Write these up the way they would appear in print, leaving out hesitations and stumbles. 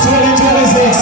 SACFEST 2026.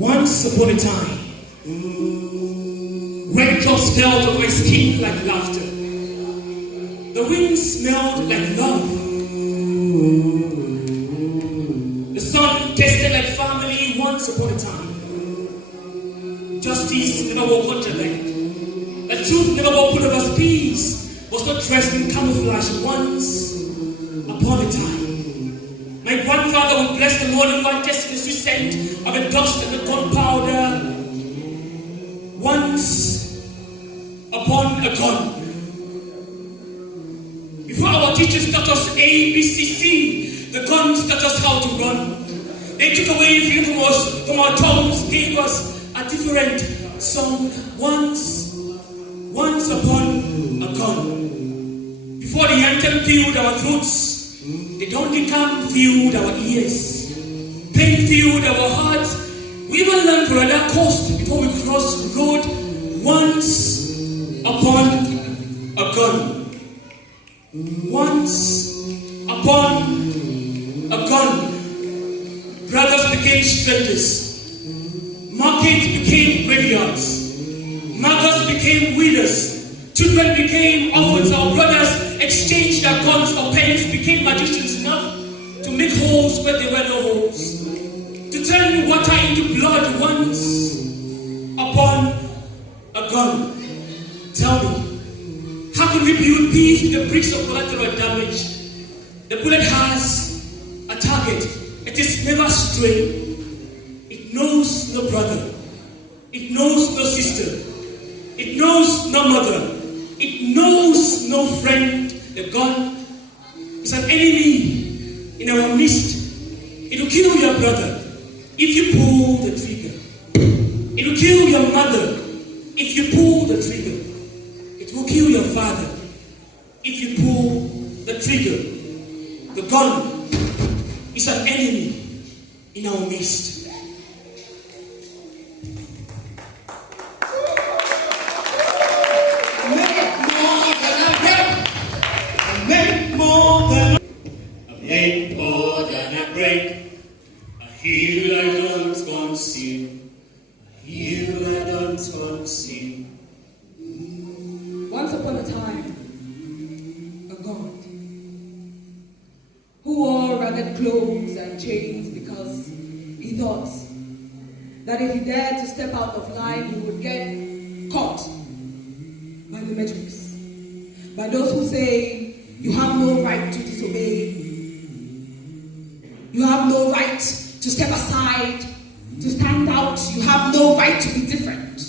Once upon a time, red drops fell on my skin like laughter. The wind smelled like love. The sun tasted like family once upon a time. Justice never walked on the land. The truth never walked over peace. Was not dressed in camouflage once upon a time. My grandfather would bless the morning while tasting the sweet scent of the dust and the gunpowder. Once upon a gun. Before our teachers taught us A, B, C, C, the guns taught us how to run. They took away freedom from our tongues, gave us a different song. Once upon a gun. Before the anthem filled our throats, the Donkey filled our ears. Pain filled our hearts. We even learned for another coast before we crossed the road. Once upon a gun. Once upon a gun. Brothers became strangers. Markets became graveyards. Mothers became widows. Children became orphans. Our brothers exchanged their guns for pens, became magicians enough to make holes where there were no holes. To turn water into blood once upon a gun. Tell me, how can we build peace with the bricks of collateral damage? The bullet has a target. It is never stray. It knows no brother. It knows no sister. It knows no mother. It knows no friend. The gun is an enemy in our midst. It will kill your brother if you pull the trigger. It will kill your mother if you pull the trigger. It will kill your father if you pull the trigger, the gun is an enemy in our midst. Make more than I break. I heal, I don't conceal. I heal, I don't conceal. Once upon a time, a god who wore rugged clothes and chains because he thought that if he dared to step out of line, he would get caught by the metrics, by those who say you have no right to disobey, you have no right to step aside, to stand out, you have no right to be different.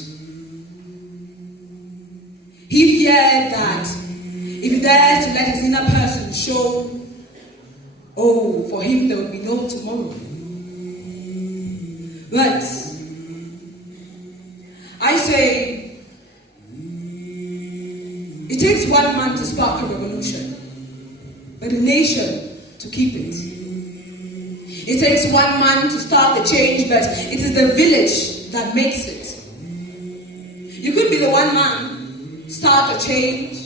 He feared that if he dared to let his inner person show, oh, for him there would be no tomorrow. But I say, it takes one man to spark a revolution, but a nation to keep it. It takes one man to start the change, but it is the village that makes it. You could be the one man, start a change,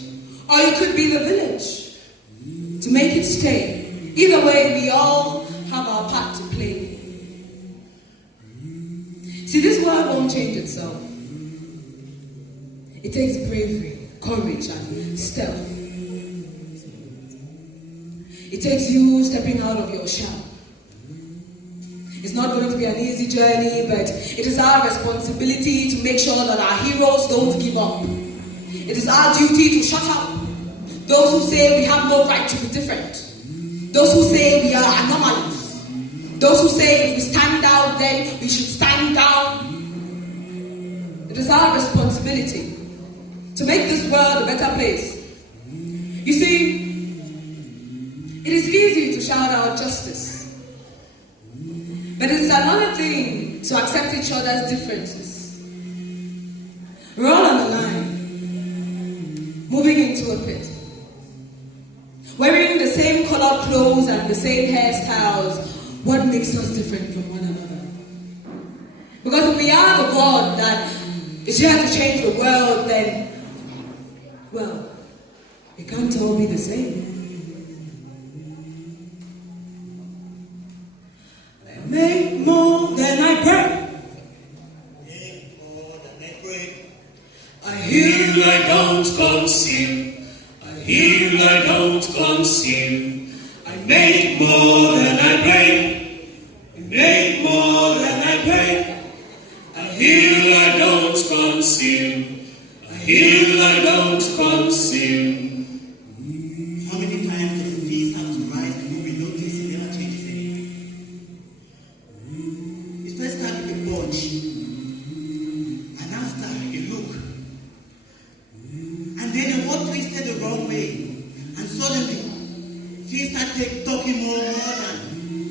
or you could be the village to make it stay. Either way, we all have our part to play. See, this world won't change itself. It takes bravery, courage, and stealth. It takes you stepping out of your shell. It's not going to be an easy journey, but it is our responsibility to make sure that our heroes don't give up. It is our duty to shut up those who say we have no right to be different. Those who say we are anomalies. Those who say if we stand out, then we should stand down. It is our responsibility to make this world a better place. You see, it is easy to shout out justice. But it's another thing to accept each other's differences. We're all on the line, moving into a pit, wearing the same colored clothes and the same hairstyles. What makes us different from one another? Because if we are the God that is here to change the world, then, well, we can't all be the same. Make more than I break. make more than I break. I heal, I don't conceal. I heal, I don't conceal. I make more than I break. I make more than I break. I heal, I don't conceal. I heal, I don't conceal. How many times does the face have to rise before we notice it never changes anything? It first started with a bunch, and after a look, and then the word twisted the wrong way, and suddenly things started talking more than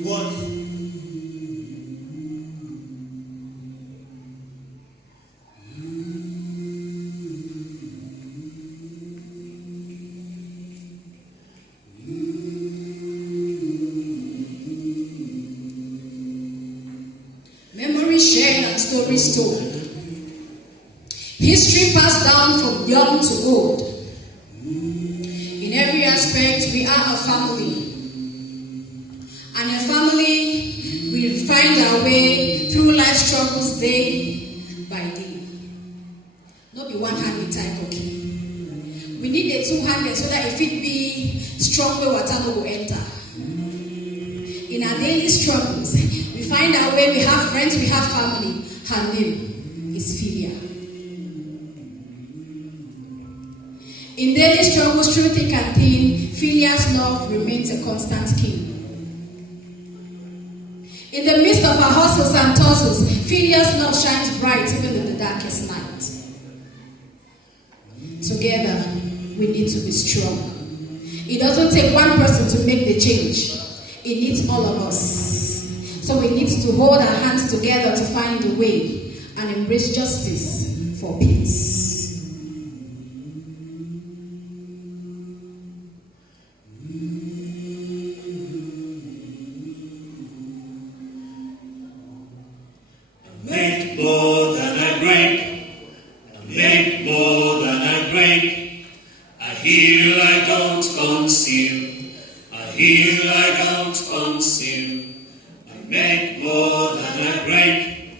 words. Memory shared and stories told. History passed down from young to old. In every aspect, we are a family. And a family, we find our way through life struggles day by day. Not be one-handed type, okay? We need a two-handed so that if it be strong, way water no go enter. In our daily struggles, we find our way, we have friends, we have family. Her name is Philia. In daily struggles, through thick and thin, Philia's love remains a constant king. In the midst of our hustles and tussles, Philia's love shines bright even in the darkest night. Together, we need to be strong. It doesn't take one person to make the change. It needs all of us. So we need to hold our hands together to find a way and embrace justice for peace. consume. I heal, I don't consume. I make more than I break.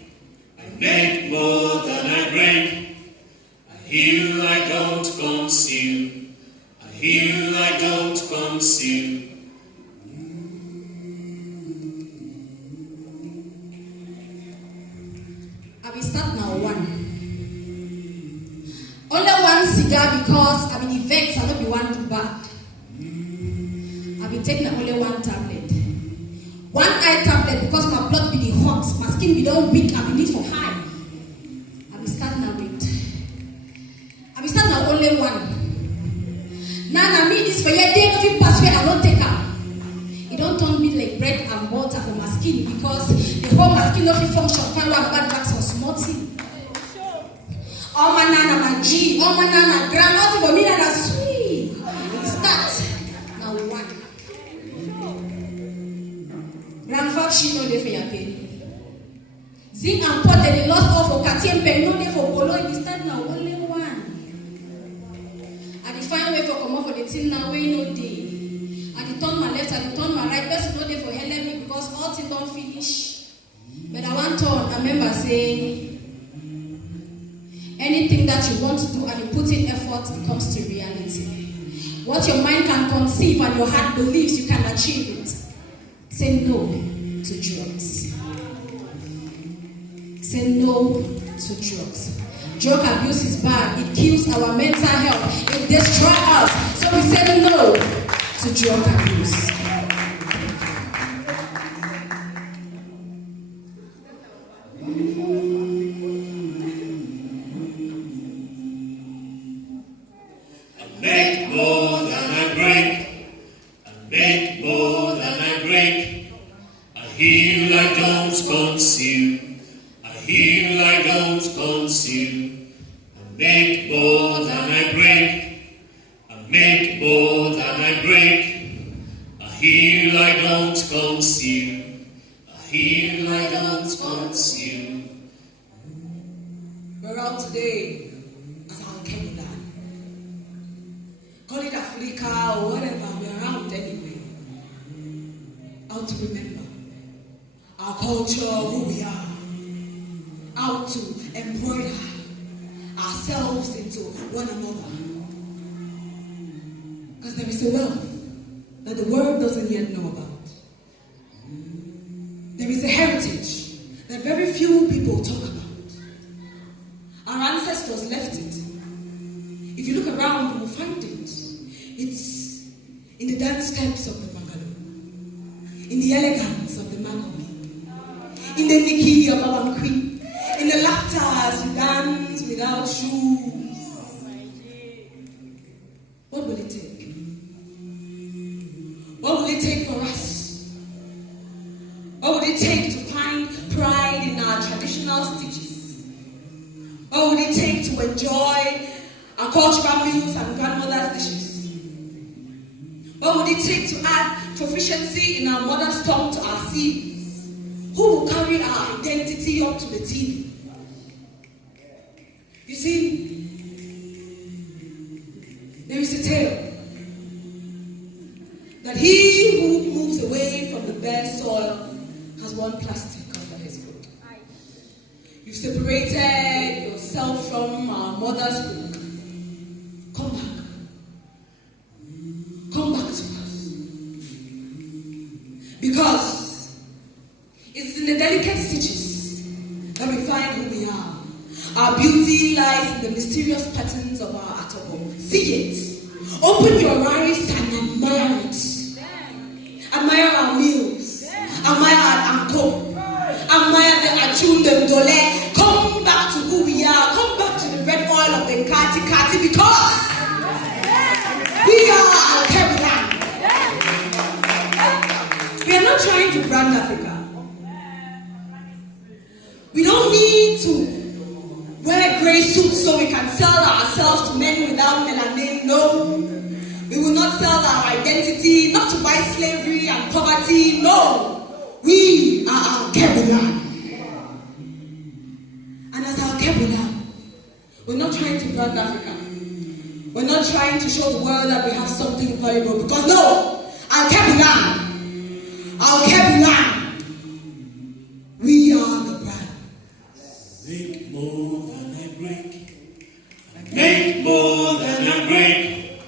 I make more than I break. I heal, I don't consume. I heal, I don't consume. I will start now one. Only one cigar because I mean effects I don't be one too bad. I will take now only one tablet. One eye tablet because my blood be the hot, my skin be don't weak, I will need for high. I will start now with. I will start now only one. Now me this for your day if you pass where I don't take up. It don't turn me like bread and butter for my skin because the whole my skin don't function fine one bad wax or small thing. All my nana, my G, all my nana, grandma for me that are sweet. Start. Now one. Grandfather, she no dey for your pain. Zinc and pot, they lost all for Kati and pen, no dey for Polo. It start now, only one. I define way for come up for the thing now, way no day. I turn my left, I turn my right. Best no dey for help me because all things don't finish. But I want to remember say. Anything that you want to do and you put in effort, it comes to reality. What your mind can conceive and your heart believes, you can achieve it. Say no to drugs. Say no to drugs. Drug abuse is bad. It kills our mental health. It destroys us. So we say no to drug abuse. Make more than I break. I make more than I break. I heal, I don't consume. I heal, I don't consume. I make more than I break. I make more than I break. I heal, I don't consume. I heal, I don't consume. We're out today as our Kenyan. Call it Africa or whatever, we're around anyway. How to remember our culture, who we are. How to embroider ourselves into one another. Because there is a wealth that the world doesn't yet know about. There is a heritage that very few people talk about. Our ancestors left it. If you look around, you will find it. It's in the dance steps of the Magalo, in the elegance of the Magomi, in the Niki of our queen, in the laughter as we dance without shoes. What will it take? What will it take for us? What will it take to find pride in our traditional stitches? What will it take to enjoy our cultural meals and grandmother's dishes? What would it take to add proficiency in our mother's tongue to our CVs? Who will carry our identity up to the TV? You see, there is a tale that he who moves away from the bare soil has one plastic under his foot. You've separated yourself from our mother's book. Come back. Come back to us. Because it's in the delicate stitches that we find who we are. Our beauty lies in the mysterious patterns of our atomo. See it. Open your eyes and admire it. Admire our meals. Admire our anko. Admire the achun, the dole. Come back to who we are. Come back to the red oil of the kati because we are Al-Kebran. We are not trying to brand Africa. We don't need to wear grey suits so we can sell ourselves to men without melanin. No. We will not sell our identity, not to buy slavery and poverty. No. We are Al-Kebran. And as Al-Kebran, we're not trying to brand Africa. We're not trying to show the world that we have something valuable, because no, I'll keep it down. I'll keep it down. We are the brand. Make more than I break. I make more than I break.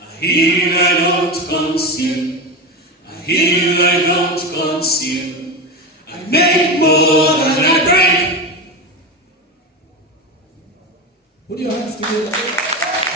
I heal, I don't conceal. I heal, I don't conceal. I make more than I break.